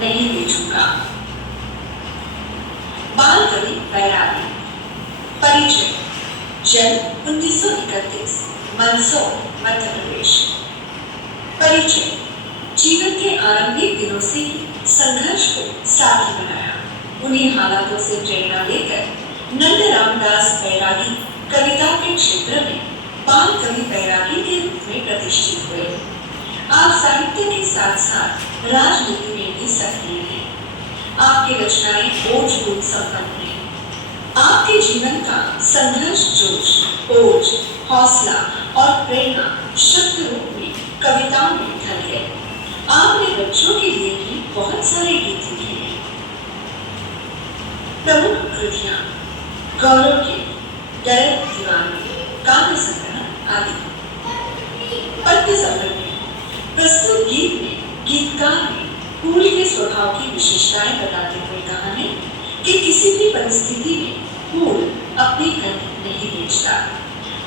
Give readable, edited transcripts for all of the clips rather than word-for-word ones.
नहीं बेचूंगा। बाल कवि बैरागी। परिचय। जन्म 1931, मंदसौर, मध्य प्रदेश। परिचय। जीवन के आरंभिक दिनों से ही संघर्ष को साथी बनाया। उन्हीं हालातों से प्रेरणा लेकर नंद रामदास बैरागी कविता के क्षेत्र में बाल कवि बैरागी के रूप में प्रतिष्ठित हुए। आप साहित्य के साथ साथ राजनीति में भी सक्रिय हैं। आपकी रचनाएं ओज-बूझ संपन्न हैं। आपके जीवन का संघर्ष जोश, ओज, हौसला और प्रेरणा शब्द रूप में कविताओं में ढल गए। आपने बच्चों के लिए भी बहुत सारे गीत लिखे हैं। प्रमुख कृतियां गौरव के गैर दीवाने, काव्य संग्रह आदि। पद्य संग्रह में प्रस्तुत गीत में गीतकार ने फूल के स्वभाव की विशेषताएं बताते हुए कहा है कि किसी भी परिस्थिति में फूल अपनी गंध नहीं बेचता।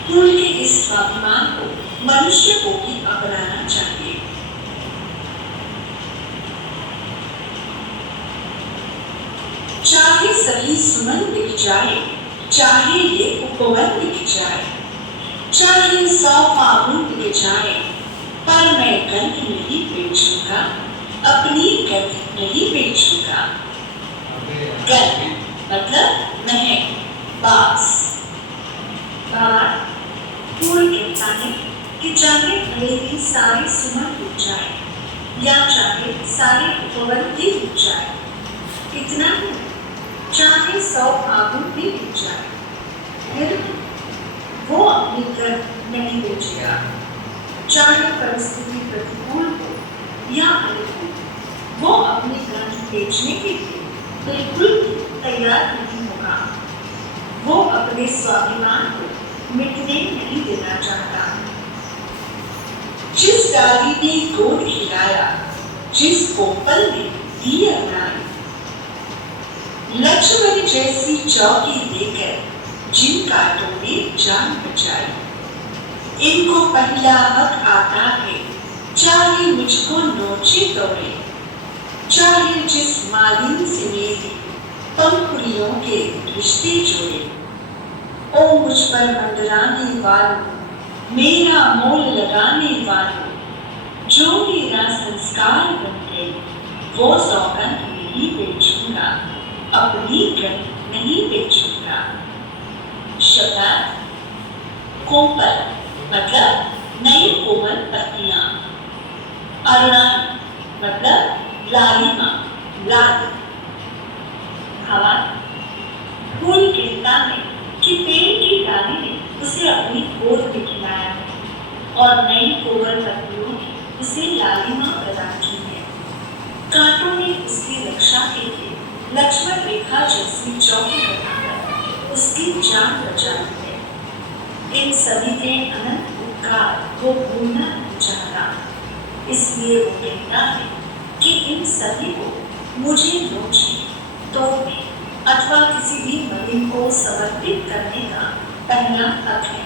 फूल के इस स्वाभिमान को मनुष्य को भी अपनाना चाहिए। चाहे सभी सुमन बिक जाए, चाहे ये उपवन बिक जाए, चाहे 100 फागुन बिक जाए, पर मैं गंध नहीं बेचूंगा, अपनी गंध नहीं बेचूंगा। गंध मतलब महक, बास। फूल कहता है कि चाहे भले ही सारे सुमन बिक जाए या चाहे सारे उपवन भी बिक जाए, इतना ही चाहे 100 फागुन भी बिक जाए, फिर वो अपनी गंध नहीं बेचेगा। चाहे परिस्थिति प्रतिकूल हो या अनुकूल, वो अपनी गंध बेचने के लिए बिल्कुल तैयार नहीं होगा। वो अपने स्वाभिमान को मिटने नहीं देना चाहता। जिस डाली ने गोद खिलाया, जिस कोपल ने दी अपनाई, लक्ष्मण जैसी चौकी देकर जिन कांटों ने जान बचाई, इनको पहला हक आता है, चाहे मुझको नोचे तोड़े, चाहे जिस मालिन से मेरी पंखुड़ियों के रिश्ते जोड़े। ओ मुझ पर मंडराने वालों, मेरा मोल लगाने वालों, जो मेरा संस्कार बन गए, वो सौगंध नहीं बेचूंगा, अपनी गंध नहीं बेचूंगा। शब्दार्थ। कोमल मतलब नई कोमल पत्तियां। अरुणाई मतलब लालिमा, लाल। भावार्थ। फूल कहता है कि पेड़ की डाली ने उसे अपनी गोद में खिलाया है और नई कोमल पत्तियों ने उसे लालिमा प्रदान की है। कांटों ने उसकी रक्षा के लिए लक्ष्मण रेखा जैसी चौकी बनाकर उसकी जान बचाई है। इन सभी के अनंत उपकार वो भूलना नहीं चाहता, इसलिए वो कहता है कि इन सभी को मुझे नोचने, तोड़ने अथवा किसी भी मलिन को समर्पित करने का पहला हक है।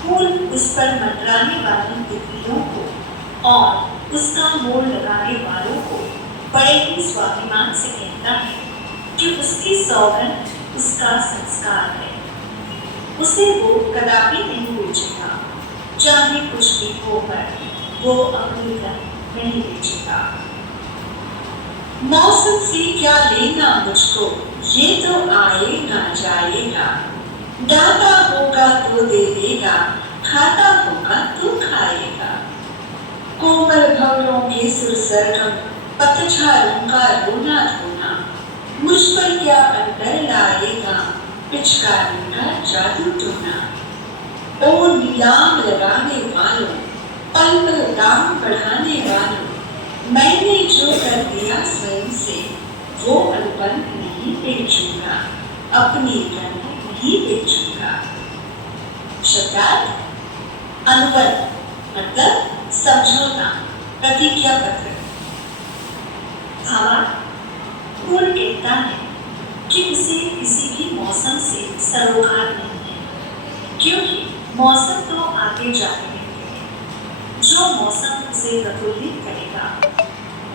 फूल उस पर मंडराने वाली तितलियों को और उसका मोल लगाने वालों को बड़े ही स्वाभिमान से कहता है कि उसकी सौगंध उसका संस्कार है। उसे वो कदापि नहीं बेचेगा, चाहे कुछ भी हो, पर वो अपनी गंध नहीं बेचेगा। मौसम से क्या लेना मुझको, ये तो आएगा जाएगा, दाता होगा तो दे देगा, खाता होगा तो खाएगा। कोमल भंवरों के सुर सरगम, पतझड़ों का रोना धोना, मुझ पर क्या अंतर लाएगा, पिचकारी का जादू टोना। ओ नीलाम लगाने वालों, पल पल दाम बढ़ाने वालों, मैंने जो कर दिया स्वयं से, वो अनुबंध नहीं बेचूंगा, अपनी गंध नहीं बेचूंगा। शब्दार्थ। अनुबंध मतलब समझौता, प्रतिज्ञा पत्र। भावार्थ। फूल कहता है कि उसे किसी भी मौसम से सरोकार नहीं है, क्योंकि मौसम तो आते जाते रहते हैं। जो मौसम उसे प्रफुल्लित करेगा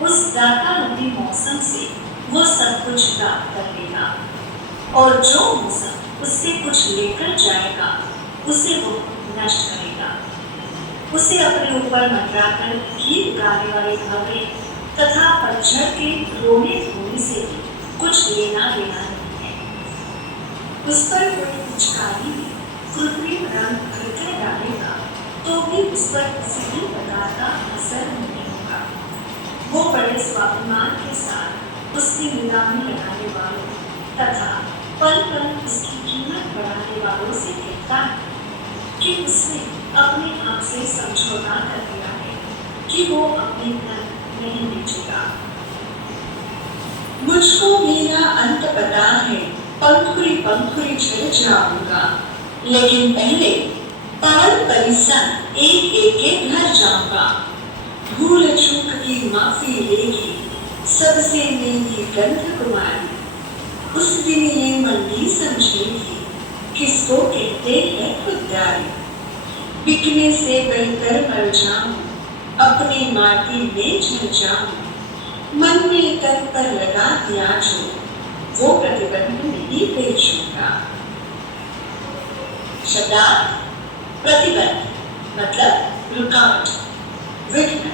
उस दातारूपी मौसम से वो सब कुछ प्राप्त कर लेगा, और जो मौसम उससे कुछ लेकर जाएगा उसे वो नष्ट करेगा। उसे अपने ऊपर मंडराकर गीत गाने वाले भंवरे तथा पतझड़ के रोने धोने से भी कुछ लेना देना नहीं है। उस पर कोई पिचकारी भी कृत्रिम रंग भरकर डालेगा तो भी उस पर किसी भी प्रकार का असर नहीं होगा। वो बड़े स्वाभिमान के साथ उसकी नीलामी लगाने वालों तथा पल पल उसकी कीमत बढ़ाने वालों से कहता है कि उसने अपने आप से समझौता कर लिया है कि वो अपने धन नहीं बेचेगा। मुझको मेरा अंत पता है, पंखुरी पंखुरी चल जाऊंगा, लेकिन पहले पवन परिसन एक एक के घर जाऊंगा। भूल चूक की माफी लेगी सबसे मेरी गंध कुमारी, उस दिन ये मंडी समझेगी किसको कहते हैं खुददारी। बिकने से बेहतर मर जाऊं, अपनी माटी में झल जाऊं, मन में तन पर लगा दिया जो वो प्रतिबंध नहीं बेचूंगा। शब्दार्थ प्रतिबंध मतलब रुकावट, विघ्न,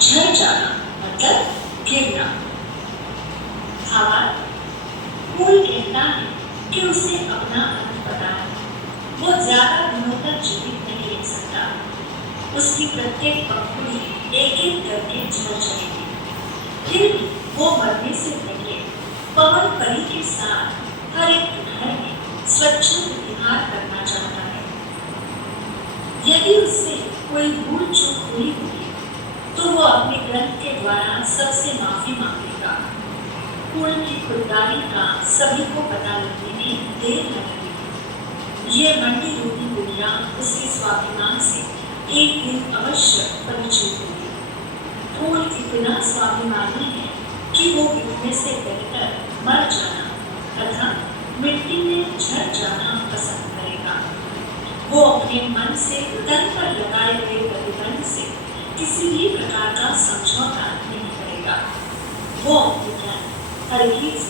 झड़ जाना मतलब गिरना। भावार्थ फूल कहता है कि उसे अपना अंत पता है, वो ज्यादा दिनों तक जीवित नहीं रह सकता। उसकी प्रत्येक पंखुड़ी एक एक करके झड़ जाएगी, फिर भी वो मरने से पहले पवन परी के साथ हर एक घर में स्वच्छंद विहार करना चाहता है। यदि उससे कोई भूल चूक हुई होगी तो वो अपने ग्रंथ के द्वारा सबसे माफी मांगेगा। फूल की खुददारी का सभी को पता लगने में देर लगेगी। ये मंडी रूपी दुनिया उसके स्वाभिमान से एक दिन अवश्य परिचित होगी। फूल इतना स्वाभिमानी है कि वो बिकने से बेहतर मर जाना तथा मिट्टी में झड़ जाना पसंद करेगा। वो अपने मन से तन पर लगाए हुए प्रतिबंध से किसी भी प्रकार का समझौता नहीं करेगा। वो अपनी धन हर एक